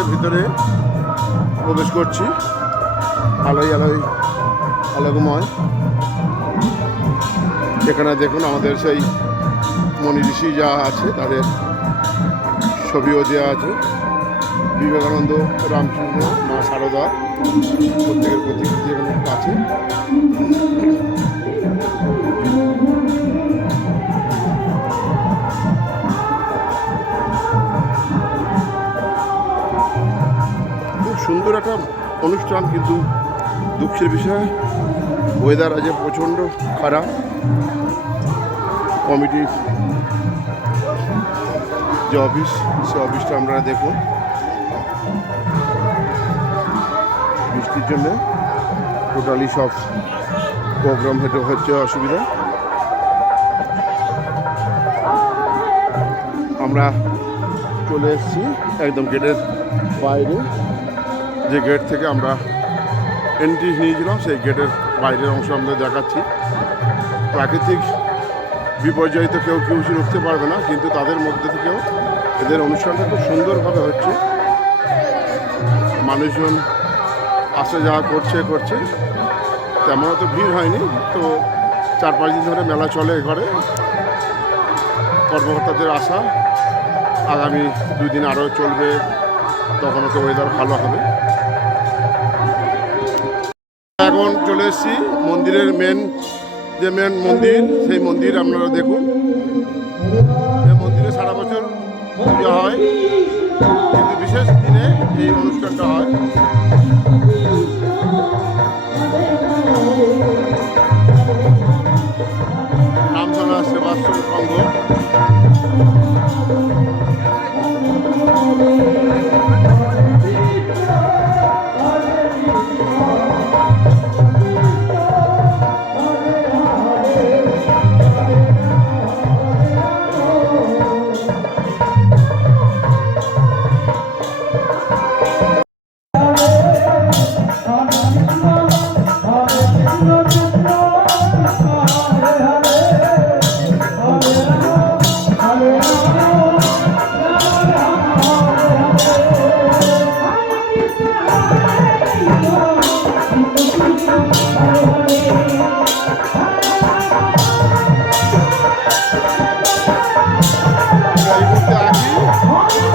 মন্দিরের ভিতরে প্রবেশ করছি। আলোকময়। এখানে দেখুন আমাদের সেই মনি ঋষি যা আছে তাদের ছবিও দেওয়া আছে। বিবেকানন্দ, রামকৃষ্ণ, মা সারদা প্রত্যেকের প্রতিকৃতি এখানে আছে। খুব সুন্দর একটা অনুষ্ঠান, কিন্তু দুঃখের বিষয় ওয়েদার আজ প্রচণ্ড খারাপ। কমিটির যে অফিস, সে অফিসটা আপনারা দেখুন, বৃষ্টির জন্য টোটালি সব প্রোগ্রাম হচ্ছে অসুবিধা। আমরা চলে এসেছি একদম গেটের বাইরে। যে গেট থেকে আমরা এন্ট্রি নিয়েছিলাম সেই গেটের বাইরের অংশ আমরা দেখাচ্ছি। প্রাকৃতিক বিপর্যয় তো কেউ রুখতে পারবে না, কিন্তু তাদের মধ্যে থেকেও এদের অনুষ্ঠানটা খুব সুন্দরভাবে হচ্ছে। মানুষজন আসা যাওয়া করছে। তেমন অত ভিড় হয়নি, তো 4-5 দিন ধরে মেলা চলে ঘরে। কর্মকর্তাদের আশা আগামী 2 দিন আরও চলবে, তখন তো ওয়েদার ভালো হবে। এখন চলে এসেছি মন্দিরের মেন মন্দির, সেই মন্দির আপনারা দেখুন। এই মন্দিরে সারা বছর পূজা হয়, কিন্তু বিশেষ দিনে এই অনুষ্ঠানটা হয়। নামধরা সেবাশ্রম সংঘ।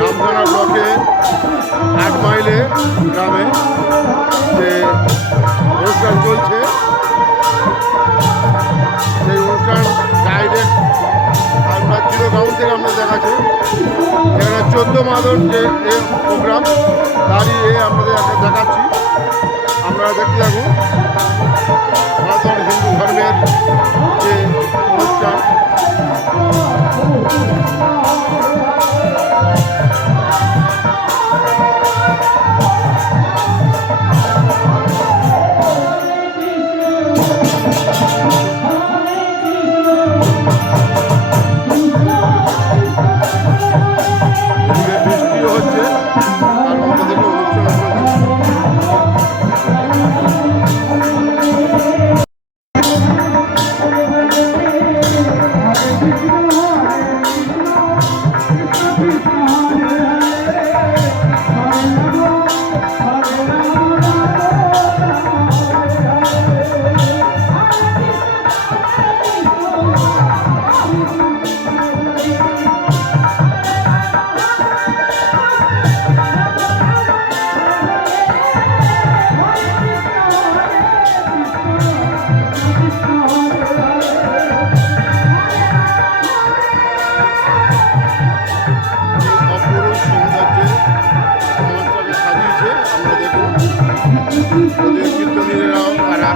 নামখানা ব্লকে 8 মাইলে গ্রামে যে অনুষ্ঠান চলছে, সেই অনুষ্ঠান ডাইরেক্ট আমরা জিরো গ্রাউন্ড থেকে আমরা দেখাচ্ছি। এখানে 14 মাদন যে প্রোগ্রাম, তারই আমাদের একটা দেখাচ্ছি। আপনারা দেখতে থাকুন। সনাতন হিন্দু ধর্মের যে অনুষ্ঠান, বৃষ্টিও হচ্ছে, তার মধ্যে থেকে অনুষ্ঠান ওদের কীর্তনীরাও তারা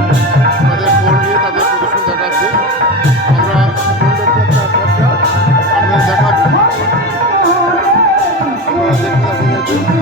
তাদের ফোন নিয়ে তাদের প্রদর্শন দেখাচ্ছে। আমরা আপনাদের দেখাবো। আপনারা দেখতে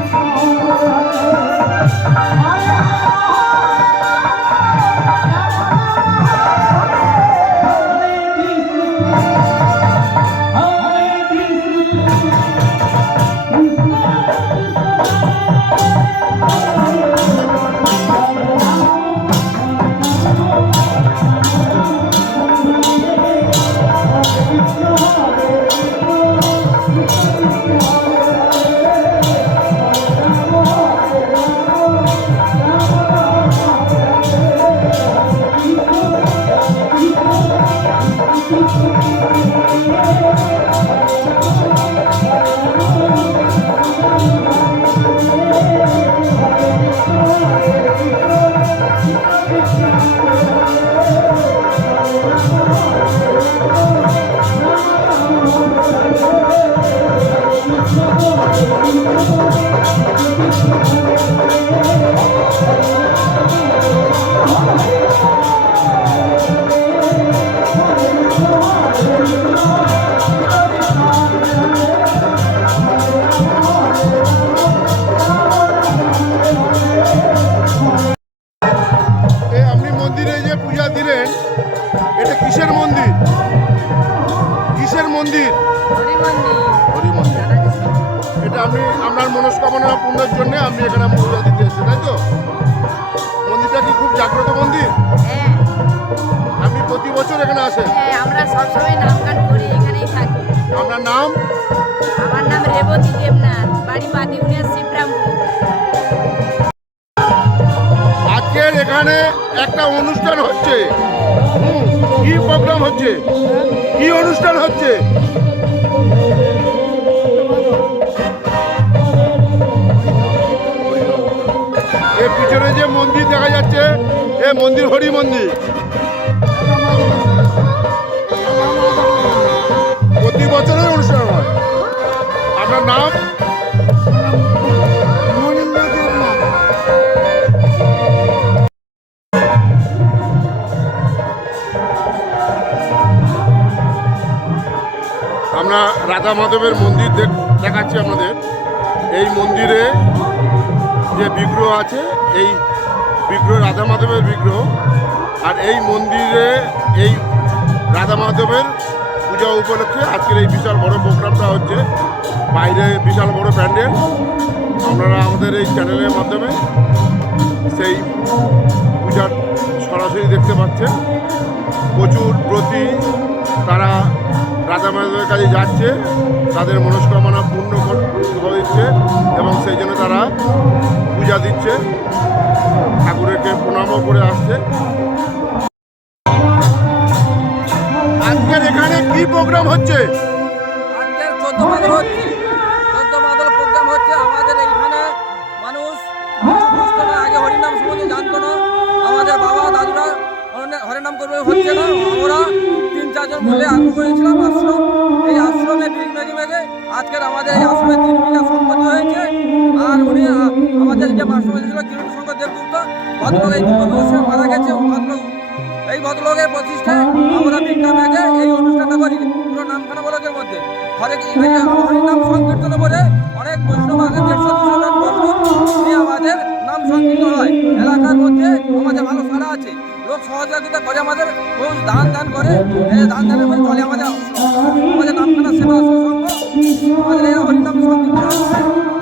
আপনার মনস্কামনা পূর্ণের জন্য আপনি এখানে পূজা দিতে এসেছেন, তাই তো? মন্দিরটা কি খুব জাগ্রত মন্দির? হ্যাঁ। আপনি প্রতি বছর এখানে আসেন? হ্যাঁ, আমরা সবসময় নাম গান করি, এখানেই থাকি। আপনার নাম? আমার নাম রেবতী দেবনাথ, বাড়ি পাতিউনিয়া শিবরামপুর। আজকের এখানে একটা অনুষ্ঠান হচ্ছে, কি প্রোগ্রাম হচ্ছে, কি অনুষ্ঠান হচ্ছে? এর পিছনে যে মন্দির দেখা যাচ্ছে, এ মন্দির হরি মন্দির। প্রতি বছরের অনুষ্ঠান হয়। আপনার নাম? আমরা রাধা মাধবের মন্দির দেখাচ্ছি আপনাদের। এই মন্দিরে যে বিগ্রহ আছে, এই বিগ্রহ রাধা মাধবের বিগ্রহ। আর এই মন্দিরে এই রাধা মাধবের পূজা উপলক্ষে আজকের এই বিশাল বড় প্রোগ্রামটা হচ্ছে। বাইরে বিশাল বড় প্যান্ডেল, আপনারা আমাদের এই চ্যানেলের মাধ্যমে সেই পূজার সরাসরি দেখতে পাচ্ছেন। প্রচুর ব্রতী তারা রাধা মাধবের কাছে যাচ্ছে, তাদের মনস্কামনা পূর্ণ হচ্ছে এবং সেই জন্য তারা পূজা দিচ্ছে, ঠাকুরকে প্রণামও করে আসছে। আজকের এখানে কি প্রোগ্রাম হচ্ছে? আজকের 14 মাদল হচ্ছে, 14 মাদল প্রোগ্রাম হচ্ছে। আমাদের এইখানে মানুষ বুঝতো না, আগে হরিনাম সম্বন্ধে জানতো না। আমাদের বাবা দাদুরা হরিনাম করবে হচ্ছে না, আমরা 3-4 জন মিলে আগ্রহ করেছিলাম আশ্রম। এই আশ্রমে মেঘে আজকের আমাদের এই আশ্রমে 3 বিঘা সম্পত্তি হয়েছে। আর উনি আমাদের যে মাস্টার ছিল কিরণ শঙ্কর দেবগুপ্ত ভদ্রলোক, এই দুর্গাপুজোর মারা গেছে। এই ভদ্রলোকের প্রতিষ্ঠায় আমরা বিজ্ঞান মেঘে এই অনুষ্ঠানটা করি পুরো নামখানা ব্লকের মধ্যে। হরিনাম সংকীর্তন বলে অনেক বৈষ্ণব আছে, 150-200 জন বৈষ্ণব নিয়ে আমাদের নাম সংকীর্তন হয়। এলাকার মধ্যে আমাদের ভালো সাড়া আছে, লোক সহযোগিতা করে, আমাদের খুব দান করে। দান দানের মধ্যে চলে আমাদের নামখানা সেবা সংঘ, আমাদের এই হরিনাম সংকীর্তন হচ্ছে।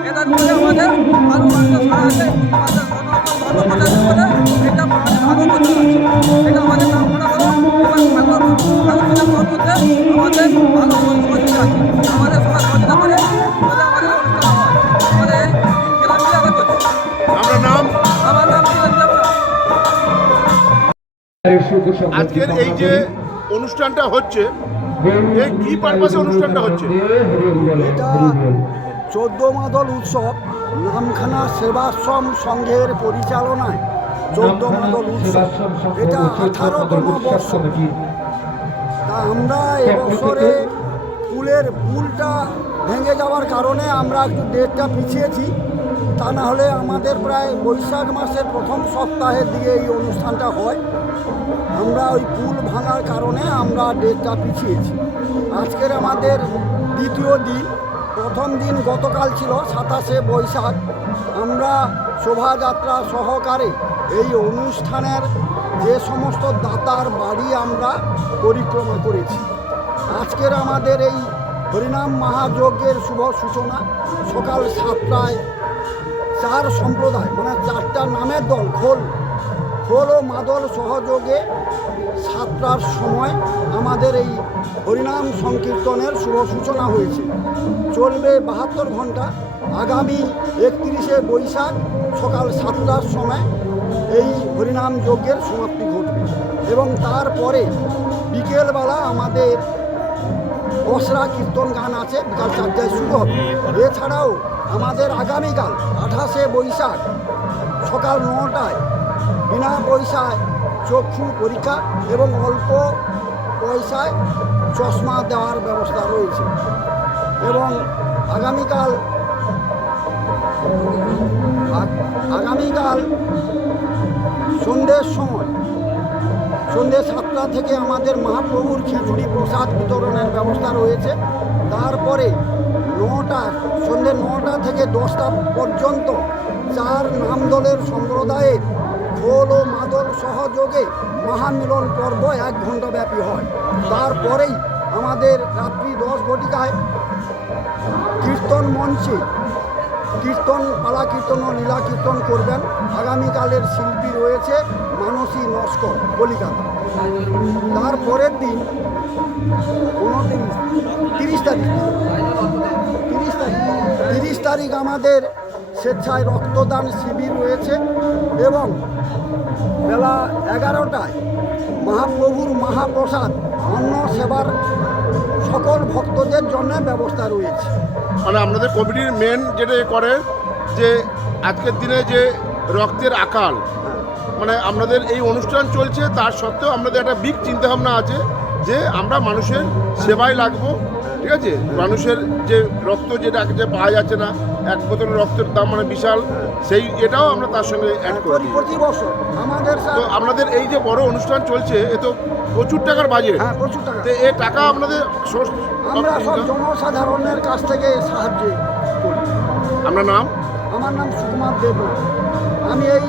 এটার মধ্যে আমাদের ভালো সাড়া আছে। আমাদের ধর্ম প্রচার করে এটা আমাদের ভালো প্রচার আছে। এটা আমাদের নামখানা বলো এবং ভালো মধ্যে আমাদের ভালো সহযোগিতা আছে। আমাদের সবাই সহযোগিতা করে বলে আমাদের অনুষ্ঠান হয়। আমাদের গ্রামে আগে করছি। আপনার নাম? আমার নাম আজকের এই যে অনুষ্ঠানটা হচ্ছে, এই কি পারপাসে অনুষ্ঠানটা হচ্ছে? এটা 14 মাদল উৎসব নামখানা সেবাশ্রম সংঘের পরিচালনায় 14 মাদল উৎসব, এটা 18তম বর্ষ। তা আমরা এবছরে পুলটা ভেঙে যাওয়ার কারণে আমরা একটু ডেটটা পিছিয়েছি। তা না হলে আমাদের প্রায় বৈশাখ মাসের প্রথম সপ্তাহের দিকে এই অনুষ্ঠানটা হয়। আমরা ওই পুল ভাঙার কারণে আমরা ডেটটা পিছিয়েছি। আজকের আমাদের দ্বিতীয় দিন। প্রথম দিন গতকাল ছিল 27শে বৈশাখ। আমরা শোভাযাত্রা সহকারে এই অনুষ্ঠানের যে সমস্ত দাতার বাড়ি আমরা পরিক্রমা করেছি। আজকের আমাদের এই হরিনাম মহাযজ্ঞের শুভ সূচনা সকাল 7টায় 4 সম্প্রদায় মানে 4টা নামের দল খোল ও মাদল সহযোগে 7টার সময় আমাদের এই হরিনাম সংকীর্তনের শুভ সূচনা হয়েছে। চলবে 72 ঘন্টা। আগামী 31শে বৈশাখ সকাল 7টার সময় এই হরিনাম যজ্ঞের সমাপ্তি ঘটবে এবং তারপরে বিকেলবেলা আমাদের অসরা কীর্তন গান আছে, বিকাল 4টায় শুরু হবে। এছাড়াও আমাদের আগামীকাল 28শে বৈশাখ সকাল 9টায় বিনা পয়সায় চক্ষু পরীক্ষা এবং অল্প পয়সায় চশমা দেওয়ার ব্যবস্থা রয়েছে। এবং আগামীকাল সন্ধ্যের সময় সন্ধ্যে 7টা থেকে আমাদের মহাপ্রভুর খিচুড়ি প্রসাদ বিতরণের ব্যবস্থা রয়েছে। তারপরে সন্ধ্যে 9টা থেকে 10টা পর্যন্ত 4 নামদলের সম্প্রদায়ের খোল ও মাদল সহযোগে মহামিলন পর্ব 1 ঘণ্টা ব্যাপী হয়। তারপরেই আমাদের রাত্রি 10 ঘটিকায় কীর্তন মঞ্চে পালা কীর্তন ও লীলা কীর্তন করবেন আগামীকালের শিল্পী রয়েছে মানসী নস্কর কলিকাতা। তারপরের দিন 30 তারিখ আমাদের স্বেচ্ছায় রক্তদান শিবির রয়েছে এবং বেলা 11টায় মহাপ্রভুর মহাপ্রসাদ অন্ন সেবার সকল ভক্তদের জন্য ব্যবস্থা রয়েছে। মানে আপনাদের কমিটির মেন যেটা করে যে আজকের দিনে যে রক্তের আকাল, মানে আপনাদের এই অনুষ্ঠান চলছে তার সত্ত্বেও আপনাদের একটা বিগ চিন্তাভাবনা আছে যে আমরা মানুষের সেবায় লাগবো, ঠিক আছে? মানুষের যে রক্ত যেটা পাওয়া যাচ্ছে না, 1 বোতল রক্তের দাম মানে বিশাল, সেই এটাও আমরা তার সঙ্গে অ্যাড করে দিই। প্রতি বছর আমাদের তো আপনাদের এই যে বড় অনুষ্ঠান চলছে এ তো প্রচুর টাকার বাজেট। হ্যাঁ, প্রচুর টাকা। তো এ টাকা আপনাদের সোর্স আমরা সব জনসাধারণের কাছ থেকে সাহায্য করি। আপনার নাম? আমার নাম সুকুমার দেব। আমি এই